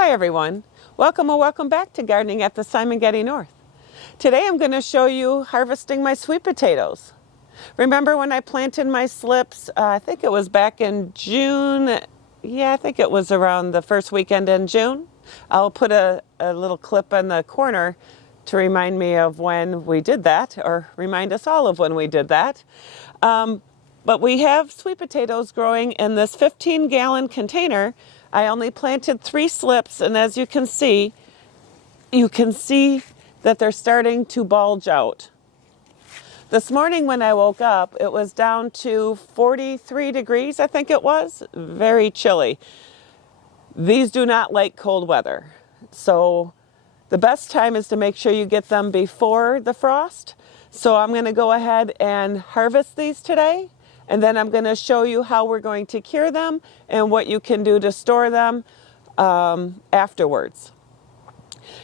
Hi everyone, welcome or welcome back to Gardening at the Simon Getty North. Today I'm going to show you harvesting my sweet potatoes. Remember when I planted my slips, I think it was back in June, I think it was around the first weekend in June. I'll put a little clip in the corner to remind me of when we did that, or remind us all of when we did that. But we have sweet potatoes growing in this 15-gallon container. I only planted 3 slips, and as you can see that they're starting to bulge out. This morning when I woke up, it was down to 43 degrees, I think it was. Very chilly. These do not like cold weather. So the best time is to make sure you get them before the frost. So I'm going to go ahead and harvest these today. And then I'm going to show you how we're going to cure them and what you can do to store them afterwards.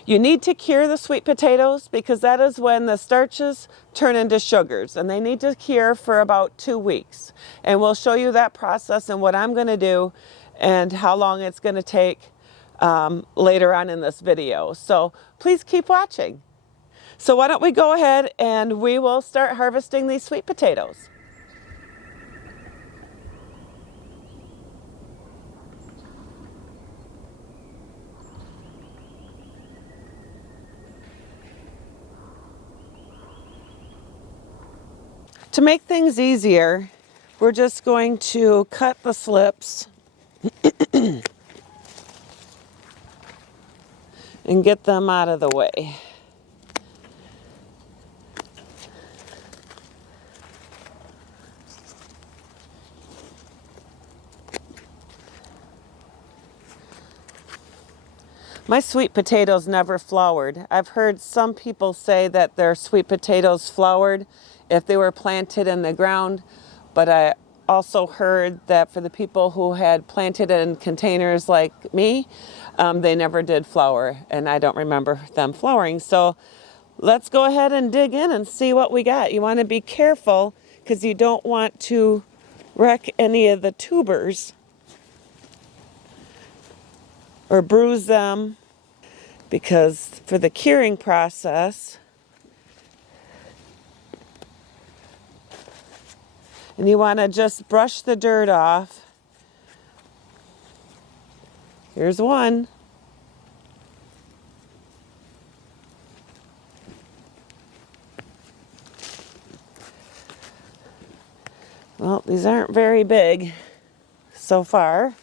You need to cure the sweet potatoes because that is when the starches turn into sugars, and they need to cure for about 2 weeks. And we'll show you that process and what I'm going to do and how long it's going to take later on in this video. So please keep watching. So why don't we go ahead and we will start harvesting these sweet potatoes. To make things easier, we're just going to cut the slips and get them out of the way. My sweet potatoes never flowered. I've heard some people say that their sweet potatoes flowered if they were planted in the ground, but I also heard that for the people who had planted in containers like me, they never did flower, and I don't remember them flowering. So let's go ahead and dig in and see what we got. You want to be careful because you don't want to wreck any of the tubers or bruise them, because for the curing process, and you want to just brush the dirt off. Here's one. Well, these aren't very big so far.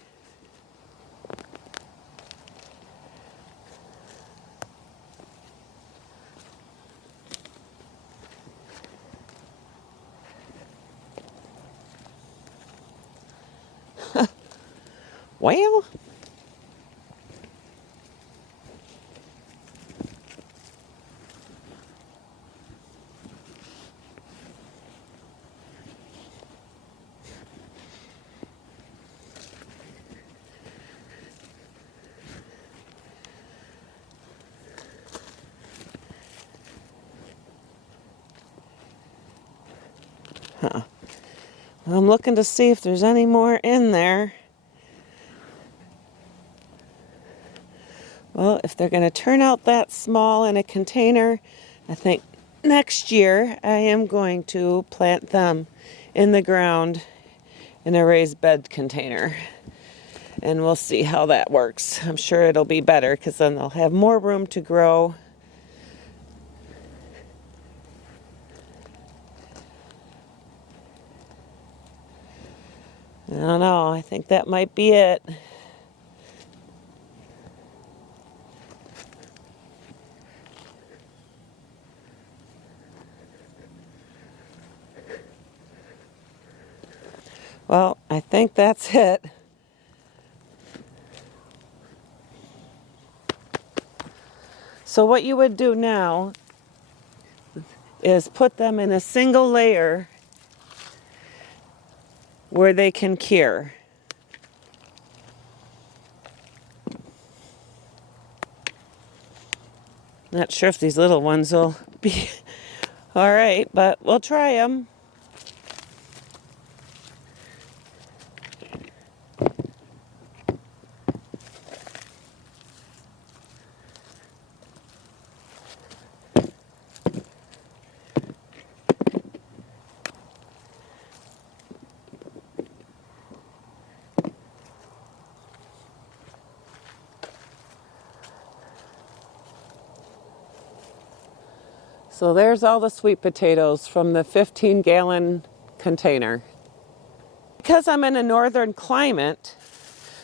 Well, I'm looking to see if there's any more in there. Well, if they're going to turn out that small in a container, I think next year I am going to plant them in the ground in a raised bed container. And we'll see how that works. I'm sure it'll be better because then they'll have more room to grow. I don't know, I think that might be it. Well, I think that's it. So what you would do now is put them in a single layer where they can cure. Not sure if these little ones will be all right, but we'll try them. So there's all the sweet potatoes from the 15-gallon container. Because I'm in a northern climate,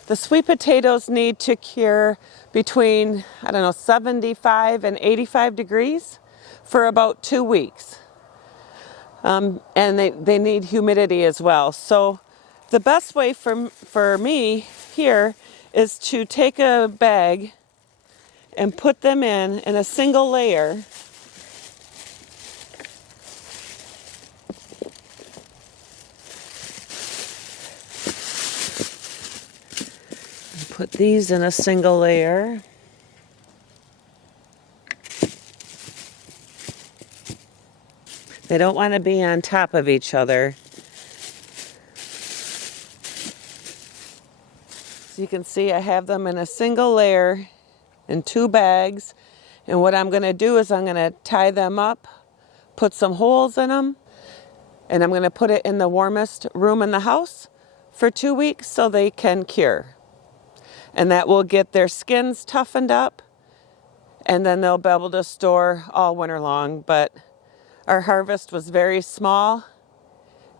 the sweet potatoes need to cure between, 75 and 85 degrees for about 2 weeks. And they need humidity as well. So the best way for me here is to take a bag and put them in a single layer. Put these in a single layer. They don't want to be on top of each other. So you can see I have them in a single layer in 2 bags. And what I'm going to do is I'm going to tie them up, put some holes in them, and I'm going to put it in the warmest room in the house for 2 weeks so they can cure. And that will get their skins toughened up, and then they'll be able to store all winter long. But our harvest was very small,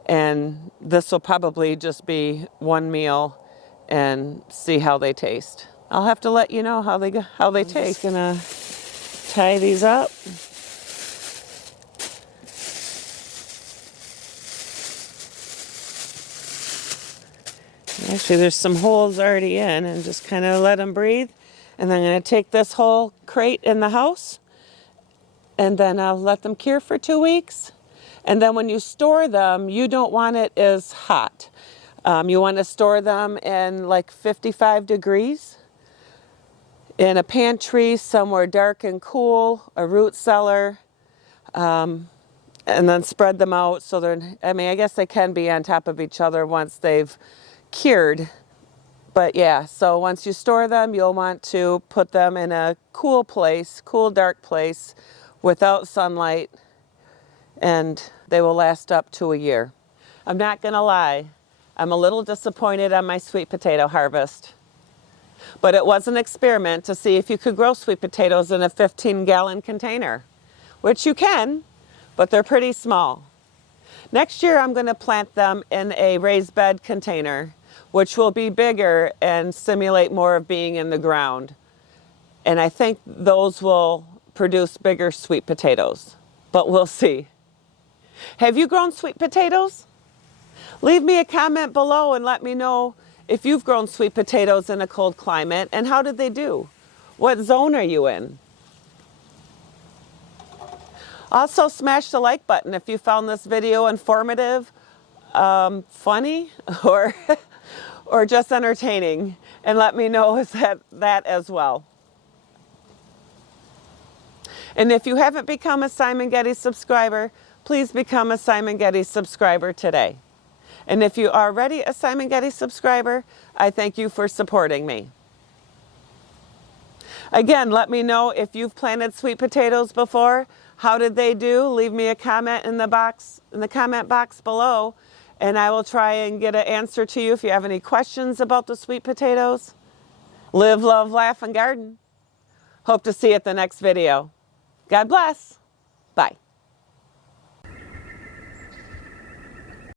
and this will probably just be one meal and see how they taste. I'll have to let you know how they taste. Gonna tie these up. Actually, there's some holes already in, and just kind of let them breathe. And then I'm going to take this whole crate in the house, and then I'll let them cure for 2 weeks. And then when you store them, you don't want it as hot. You want to store them in like 55 degrees in a pantry, somewhere dark and cool, a root cellar, and then spread them out so I guess they can be on top of each other once they've cured. But yeah, so once you store them, you'll want to put them in a cool place, cool, dark place without sunlight, and they will last up to a year. I'm not gonna lie, I'm a little disappointed on my sweet potato harvest. But it was an experiment to see if you could grow sweet potatoes in a 15-gallon container, which you can, but they're pretty small. Next year, I'm going to plant them in a raised bed container, which will be bigger and simulate more of being in the ground. And I think those will produce bigger sweet potatoes, but we'll see. Have you grown sweet potatoes? Leave me a comment below and let me know if you've grown sweet potatoes in a cold climate, and how did they do? What zone are you in? Also, smash the like button if you found this video informative, funny, or just entertaining, and let me know that as well. And if you haven't become a Simon Getty subscriber, please become a Simon Getty subscriber today. And if you are already a Simon Getty subscriber, I thank you for supporting me. Again, let me know if you've planted sweet potatoes before. How did they do? Leave me a comment in the comment box below, and I will try and get an answer to you if you have any questions about the sweet potatoes. Live, love, laugh, and garden. Hope to see you at the next video. God bless. Bye.